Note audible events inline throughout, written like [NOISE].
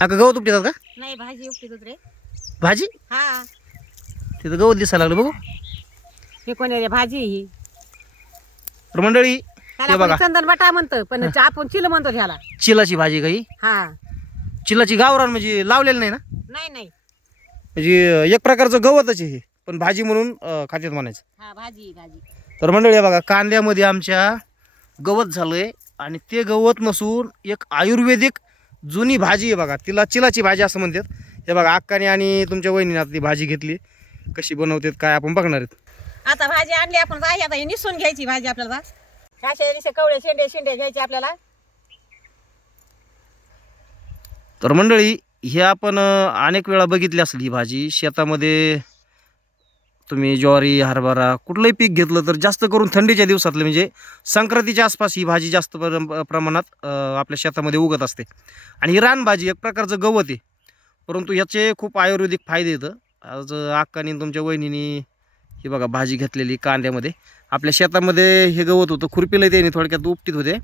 अका गवत उपटितात का? नाही भाजी उपटी रे. भाजी? हा. तिथं गवत दिसायला लागलं बघू. हे कोणी रे? भाजी ही. तर मंडळी त्याला हे बघा. कोणी चंदन बटा म्हणतं पण आपण चिल म्हणतो ह्याला चिलाची भाजी काही? हा. चिलाची गावरान म्हणजे लावलेलं नाही ना? नाही नाही. म्हणजे एक प्रकारचं गवतच आहे हे. पण भाजी म्हणून अं, खात्यात म्हणायचं. हा भाजी भाजी. तर मंडळी हे बघा कांद्यामध्ये आमच्या गवत झालंय आणि ते गवत नसून एक आयुर्वेदिक जुनी भाजी आहे बघा तिला चिलाची भाजी असं म्हणतात. हे बघा अक्काने आणि तुमच्या वहिनीने आता ती भाजी घेतली. कशी बनवतात काय आपण बघणार आहेत. आता भाजी आणली आपण राही आता ही निसून घ्यायची भाजी आपल्याला निसे कवळे शेंडे शेंडे घ्यायचे आपल्याला. तर मंडळी हे आपण अं, अनेक वेळा बघितली असेल ही भाजी. शेतामध्ये तुम्ही ज्वारी हरभरा कुठलंही पीक घेतलं तर जास्त करून थंडीच्या दिवसातलं म्हणजे संक्रांतीच्या आसपास ही भाजी जास्त पर- प्रमाणात आपल्या शेतामध्ये उगत असते. आणि ही रानभाजी एक प्रकारचं गवत आहे. परंतु याचे खूप आयुर्वेदिक फायदे येतं आज अक्कानी तुमच्या वहिनीनी ही बघा भाजी घेतलेली कांद्यामध्ये. आपल्या शेतामध्ये हे गवत होतं खुरपीला त्यांनी थोडक्यात उपटीत होते.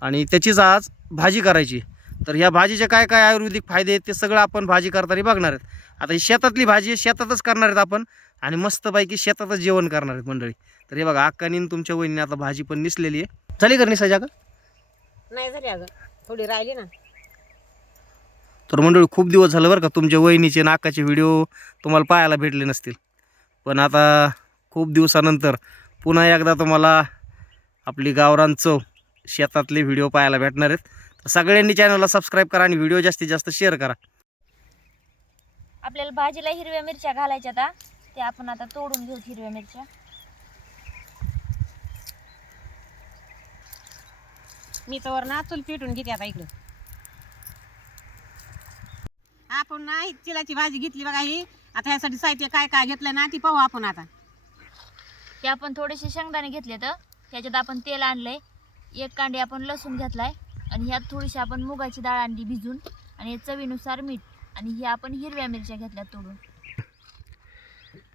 आणि त्याचीच आज भाजी करायची. तर ह्या भाजीचे काय काय आयुर्वेदिक फायदे आहेत ते सगळं आपण भाजी करताना बघणार आहेत. आता ही शेतातली भाजी आहे शेतातच करणार आहेत आपण आणि मस्तपैकी शेतातच जेवण करणार आहेत मंडळी. तर हे बघा अक्कानी आणि तुमच्या वहिनीने आता भाजी पण निसलेली आहे. झाली का निसायची का नाही झाली अगं. थोडी राहिली ना. तर मंडळी खूप दिवस झालं बरं का तुमच्या वहिनीचे नाकाचे व्हिडिओ तुम्हाला पाहायला भेटले नसतील. पण आता खूप दिवसानंतर पुन्हा एकदा तुम्हाला आपली गावरान चव शेतातले व्हिडिओ पाहायला भेटणार आहेत. सगळ्यांनी चॅनलला सबस्क्राईब करा आणि व्हिडिओ जास्तीत जास्त शेअर करा. आपल्याला भाजीला हिरव्या मिरच्या घालायच्या आता ते आपण आता तोडून घेऊ हिरव्या मिरच्या. मी तर ना चूल पिटून घेते आता इकडं. आपण ना चिलाची भाजी घेतली बघा ही. आता ह्यासाठी साहित्य काय काय घेतलं ना ती पाहू आपण आता. ते आपण थोडेसे शेंगदाणे घेतले तर त्याच्यात आपण तेल आणलंय. एक कांडी आपण लसूण घेतलाय. आणि ह्यात थोडीशी आपण मुगाची डाळ आणली भिजून आणि चवीनुसार मीठ आणि ही आपण हिरव्या मिरच्या घेतल्या तोडून.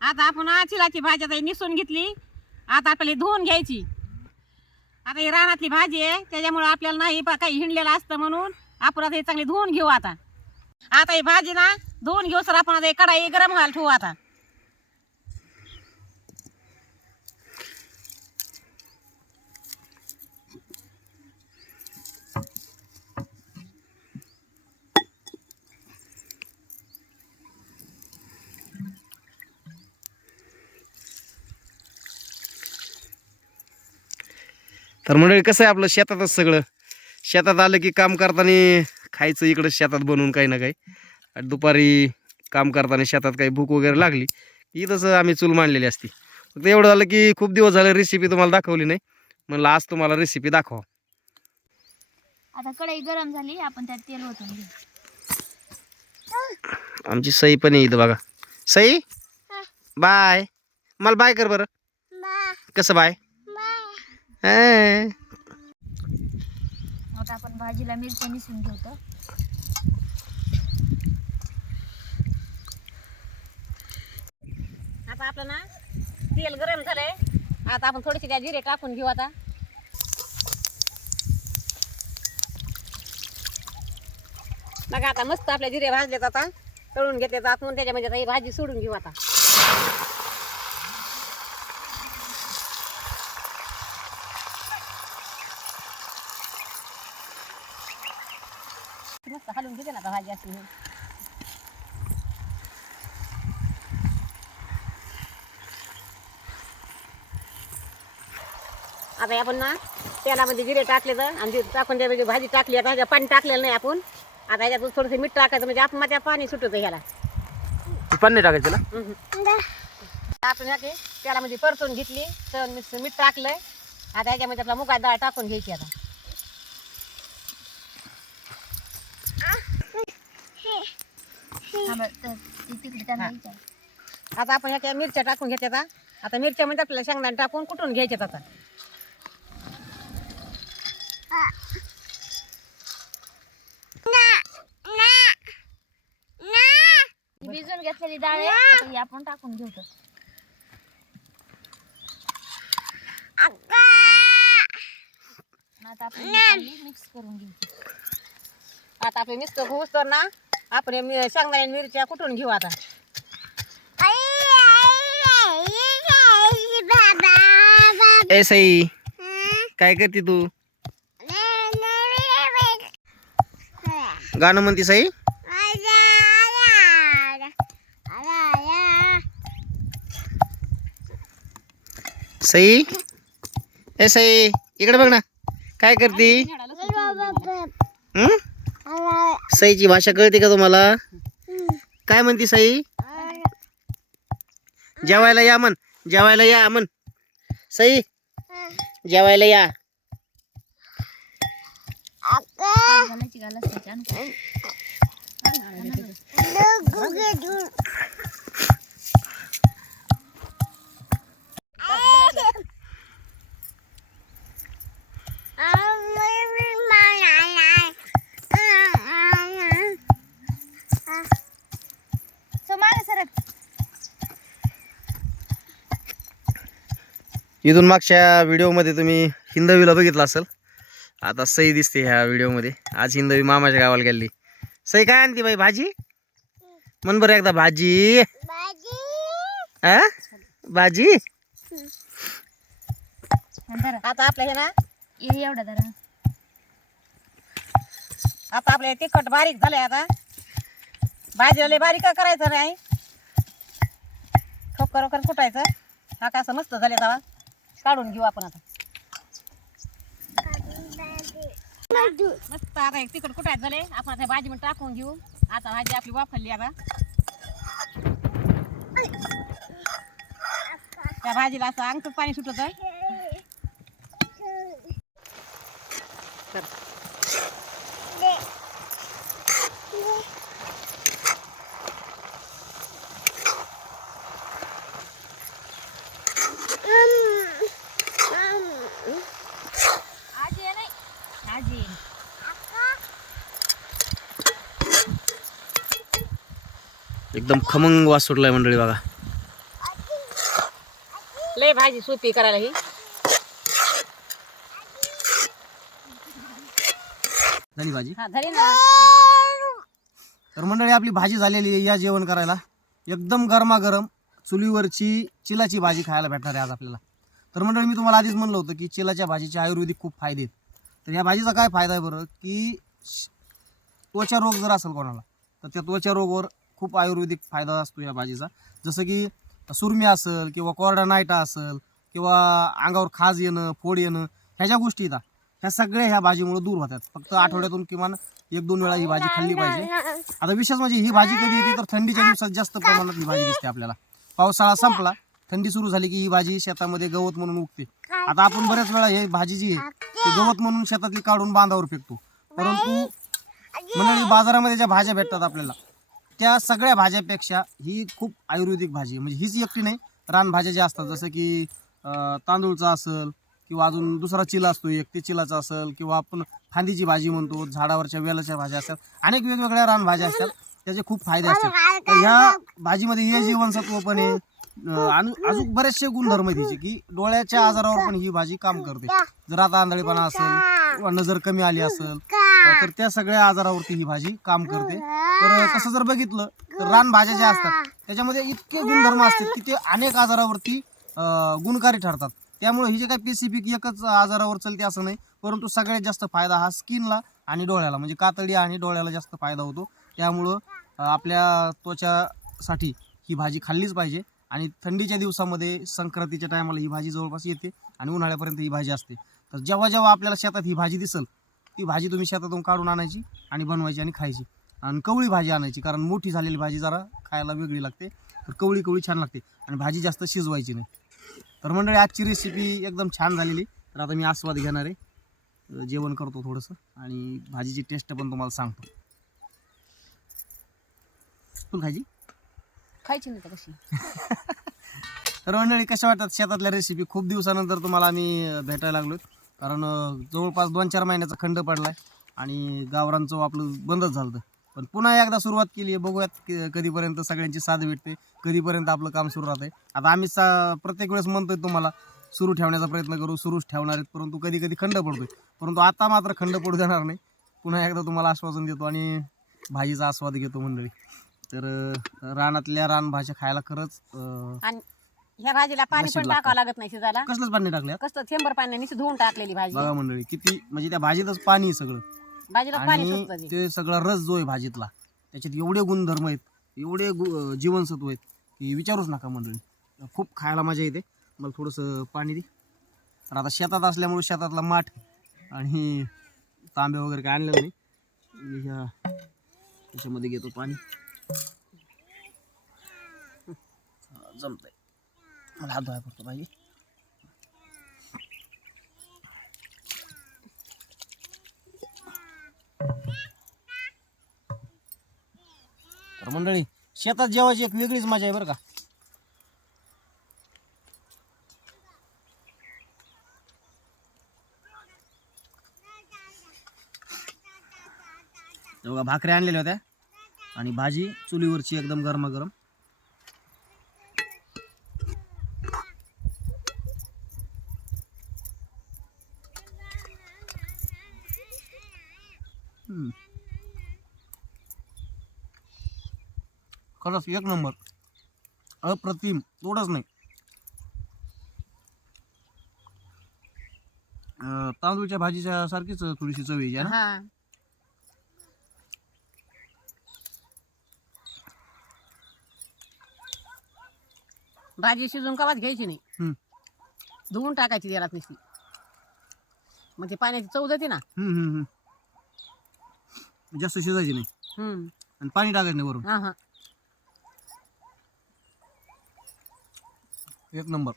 आता आपण आचिलाची चिलाची भाजी आता निसून घेतली. आता आपल्याला धुवून घ्यायची. आता ही रानातली भाजी आहे त्याच्यामुळे आपल्याला नाही काही हिंडलेलं असतं म्हणून आपण आता हे चांगली धुवून घेऊ आता. आता ही भाजी ना धुवून घेऊ सर आपण आता कढाई गरम व्हायला ठेवू आता. तर मंडळी कसं आहे आपलं शेतातच सगळं? शेतात आलं की काम करताना खायचं इकडं शेतात बनवून काही ना काही. आणि दुपारी काम करताना शेतात काही भूक वगैरे लागली की तसं आम्ही चूल मांडलेली असती. फक्त एवढं झालं की खूप दिवस झाले रेसिपी तुम्हाला दाखवली नाही. म्हणलं आज तुम्हाला रेसिपी दाखवा. आता कढई गरम झाली आपण त्यात तेल ओतून घेऊ. आमची सई पण इथं बघा. सई? बाय. मला बाय कर बरं. कसं बाय. आता आपण भाजीला मिरच्या मिसळून ठेवतो. आता आपलं ना तेल गरम झालंय. आता आपण थोडीशी त्या जिरे टाकून घेऊ आता. बघा आता मस्त आपल्या जिरे भाजले आता. तळून घेतले म्हणून त्याच्यामध्ये आता ही भाजी सोडून घेऊ आता मस्त हलवून घेते ना आता भाजी अशी आता आपण ना तेलामध्ये जिरे टाकले तर आणि टाकून त्यामध्ये भाजी टाकली आता ह्याच्यात पाणी टाकलेलं नाही आपण. आता ह्याच्यात थोडंसं मीठ टाकायचं म्हणजे आपण त्या पाणी सुटतं ह्याला. पण नाही टाकायचं ना? आपण ह्या तेलामध्ये परतून घेतली तर मीठ मीठ टाकलंय. आता ह्याच्यामध्ये आपला मुगा डाळ टाकून घ्यायची आता. थांबा, तर ते तिकडे त्यांना विचार. आता आपण ह्या मिरच्या टाकून घेतात आता. आता मिरच्यामध्ये आपल्याला शेंगदाणे टाकून कुठून घ्यायच्यात आता? भिजून घेतलेली डाळ आहे आता ही आपण टाकून घेऊ तर. आता आपण मिक्स करून घेऊ. आता आपलं नुसतं घुस तर ना आपण हे मि- शेंगदाणे आणि मिरच्या कुठून घेऊ आता? ए सई काय करते तू? गाणं म्हणते सई? सई? ए सई इकडे बघ ना. काय करते? सईची भाषा कळते का तुम्हाला? काय म्हणते सई? जेवायला या म्हण. जेवायला या म्हण. सई जेवायला या घालायची घालायची त्याची आणू. सो मागे सरक इथून मागच्या व्हिडिओमध्ये तुम्ही हिंदवीला बघितलं असेल. आता सई दिसते ह्या व्हिडिओमध्ये. आज हिंदवी मामाच्या गावाला गेली सई काय आणते बाई? भाजी? म्हण बरं एकदा भाजी. हा भाजी आता आपल्या हे ना एवढा जरा आता आपले तिखट बारीक झाले आता. भाजीला लय बारीक करायचं नाही. खपकर वकर कुटायचं. हा का असं मस्त झाले तवा. काढून घेऊ आपण आता. मस्त आता एक तिखट कुटायचं झाले आपण आता भाजी मध्ये टाकून घेऊ. आता भाजी आपली वापरली आता. त्या भाजीला असं अंगचं पाणी सुटत आज [LAUGHS] ये नाही आज ये एकदम खमंग वास सुटलाय मंडळी बघा. लय भाजी सोपी करायला ही. झाली भाजी? हा झाली ना. तर मंडळी आपली भाजी झालेली आहे या जेवण करायला. एकदम गरमागरम चुलीवरची चिलाची भाजी खायला भेटणार आहे आज आपल्याला. तर मंडळी मी तुम्हाला आधीच म्हणलं होतं की चिलाच्या भाजीचे आयुर्वेदिक खूप फायदे आहेत. तर या भाजीचा काय फायदा आहे बरं? की त्वचा रोग जर असेल कोणाला तर त्या त्वचा रोगवर खूप आयुर्वेदिक फायदा असतो या भाजीचा. जसं की सुरमी असेल किंवा कोरडा नायटा असेल किंवा अंगावर खाज येणं फोड येणं ह्याच्या गोष्टी येतात ह्या सगळ्या ह्या भाजीमुळे दूर होतात. फक्त आठवड्यातून किमान एक दोन वेळा ही भाजी खाल्ली पाहिजे. आता विशेष म्हणजे ही भाजी कधी येते तर थंडीच्या दिवसात जास्त प्रमाणात ही भाजी दिसते आपल्याला. पावसाळा संपला थंडी सुरू झाली की ही भाजी शेतामध्ये गवत म्हणून उगते. आता आपण बऱ्याच वेळा ही भाजी जी आहे ती गवत म्हणून शेतातली काढून बांधावर फेकतो. परंतु मंडळी बाजारामध्ये ज्या भाज्या भेटतात आपल्याला त्या सगळ्या भाज्यापेक्षा ही खूप आयुर्वेदिक भाजी आहे. म्हणजे हीच एकटी नाही रानभाज्या ज्या असतात जसं की अं, तांदूळचा असेल किंवा अजून दुसरा चिला असतो एक ते चिलाचा असेल किंवा आपण फांदीची भाजी म्हणतो झाडावरच्या वेलाच्या भाज्या असतात अनेक वेगवेगळ्या रानभाज्या असतात त्याचे खूप फायदे असतात. तर ह्या भाजीमध्ये हे जीवनसत्व पण आहे अं, आणि अजून बरेचसे गुणधर्म आहेत हिचे की डोळ्याच्या आजारावर पण ही भाजी काम करते. जर आता आंधळेपणा असेल किंवा नजर कमी आली असेल तर त्या सगळ्या आजारावरती ही भाजी काम करते. तर तसं जर बघितलं तर रानभाज्या ज्या असतात त्याच्यामध्ये इतके गुणधर्म असतात की ते अनेक आजारावरती गुणकारी ठरतात. त्यामुळे ही जे काही पेसिफिक एकच आजारावर चलते असं नाही परंतु सगळ्यात जास्त फायदा हा स्किनला आणि डोळ्याला. म्हणजे कातडी आणि डोळ्याला जास्त फायदा होतो. त्यामुळं आपल्या त्वचासाठी ही भाजी खाल्लीच पाहिजे आणि थंडीच्या दिवसामध्ये संक्रांतीच्या टायमाला ही भाजी जवळपास येते आणि उन्हाळ्यापर्यंत ही भाजी असते. तर जेव्हा जेव्हा आपल्याला शेतात ही भाजी दिसल ती भाजी तुम्ही शेतातून काढून आणायची आणि बनवायची आणि खायची. आणि कवळी भाजी आणायची कारण मोठी झालेली भाजी जरा खायला वेगळी लागते तर कवळी कवळी छान लागते आणि भाजी जास्त शिजवायची नाही. तर मंडळी आजची रेसिपी एकदम छान झालेली. तर आता मी आस्वाद घेणार आहे. जेवण करतो थोडंसं आणि भाजीची टेस्ट पण तुम्हाला सांगतो. फुल खायची? खायची नाही तर कशी? [LAUGHS] तर मंडळी कशा वाटतात शेतातल्या रेसिपी खूप दिवसानंतर तुम्हाला आम्ही भेटायला लागलो कारण जवळपास दोन चार महिन्याचा खंड पडलाय आणि गावरांचं आपलं बंदच झालं पण पुन्हा एकदा सुरुवात केली आहे. बघूयात कधीपर्यंत सगळ्यांची साथ भेटते कधीपर्यंत आपलं काम सुरू राहतंय. आता आम्ही सा प्रत्येक वेळेस म्हणतोय तुम्हाला सुरू ठेवण्याचा प्रयत्न करू सुरूच ठेवणार आहेत. परंतु कधी कधी खंड पडतोय. परंतु आता मात्र खंड पडू देणार नाही. पुन्हा एकदा तुम्हाला आश्वासन देतो आणि भाजीचा आस्वाद घेतो मंडळी. तर रानातल्या रानभाज्या खायला खरंच ह्या भाजीला पाणी नशीब पण लागतं. टाकावं लागत नाही शिजायला. कसलंच पाणी टाकल्यात? कसं थेंबर पाण्याने धुवून टाकलेली भाजी. बघा मंडळी किती म्हणजे त्या भाजीतच पाणी आहे सगळं. भाजीला पाणी आणि ते. सगळा रस जो आहे भाजीतला त्याच्यात एवढे गुणधर्म आहेत एवढे गु- अं, जीवनसत्व आहेत की विचारूच नका मंडळी. खूप खायला मजा येते. मला थोडंसं पाणी दे. तर आता शेतात असल्यामुळे शेतातला माठ आणि तांबे वगैरे काय आणलेलं नाही. मी ह्या त्याच्यामध्ये घेतो पाणी. जमतंय. मला हात धुवायला पाहिजे तर मंडळी शेतात जेवायची एक वेगळीच मजा आहे बरं का? बघा भाकऱ्या आणलेल्या होत्या आणि भाजी चुलीवरची एकदम गरमागरम. खरंच एक नंबर. अप्रतिम. थोडंच नाही. तांदूळच्या भाजीच्या सारखीच थोडीशी चव यायची ना? हा. भाजी शिजून कवाच घ्यायची नाही. हम्म. धुवून टाकायची त्याला नुसती. मग ते पाण्याची चव जाते ना. हम्म, हम्म, हम्म. जास्त शिजायची नाही. हम्म. आणि पाणी टाकायचं नाही वरून. हा हा एक नंबर.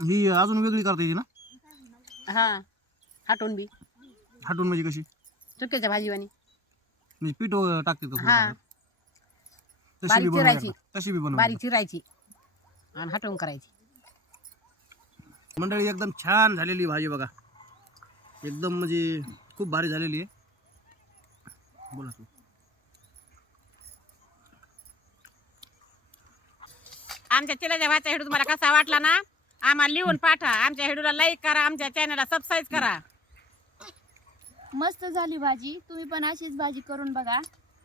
ही अजून वेगळी करता येते ना? हा. हाटून बी. हाटून म्हणजे कशी? चुक्याच्या भाजीवानी म्हणजे पीठ टाकते का हा. थोडं? तशी बी बारीक बनवायला चिरायची. लागतं. तशी बी बनवायला बारीक चिरायची. आणि हाटून करायची. मंडळी एकदम छान झालेली भाजी बघा. एकदम म्हणजे खूप भारी झालेली आहे. बोला तू आमच्या चिलाच्या भाचा हेडू तुम्हाला कसा वाटला ना? आम्हाला लिहून पाठवा आमच्या हेडूला लाईक करा आमच्या चॅनलला सबस्क्राईब करा. मस्त झाली भाजी. तुम्ही पण अशीच भाजी करून बघा.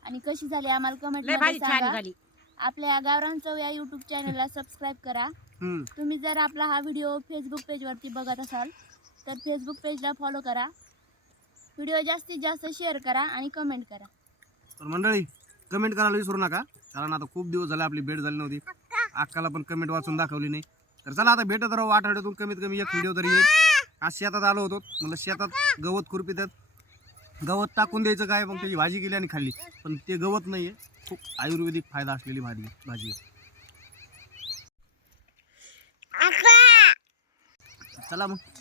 आणि कशी झाली आम्हाला कमेंट लयमध्ये भाजी छान सांगा. झाली. आपल्या गावरान चव या युट्यूब चॅनलला सबस्क्राईब करा. तुम्ही जर आपला हा व्हिडिओ फेसबुक पेजवरती बघत असाल तर फेसबुक पेजला फॉलो करा. व्हिडिओ जास्तीत जास्त शेअर करा आणि कमेंट करा. तर मंडळी कमेंट करायला विसरू नका कारण आता खूप दिवस झाले आपली भेट झाली नव्हती. अक्काला पण कमेंट वाचून दाखवली नाही. तर चला आता भेटत राहू आठवड्यातून कमीत कमी एक व्हिडिओ तरी येईल. आज शेतात आलो होतो. मला शेतात गवत खुरपितात. गवत टाकून द्यायचं काय? मग त्याची भाजी केली आणि खाल्ली. पण ते गवत नाही आहे खूप आयुर्वेदिक फायदा असलेली भाजी भाजी आहे. चला मग.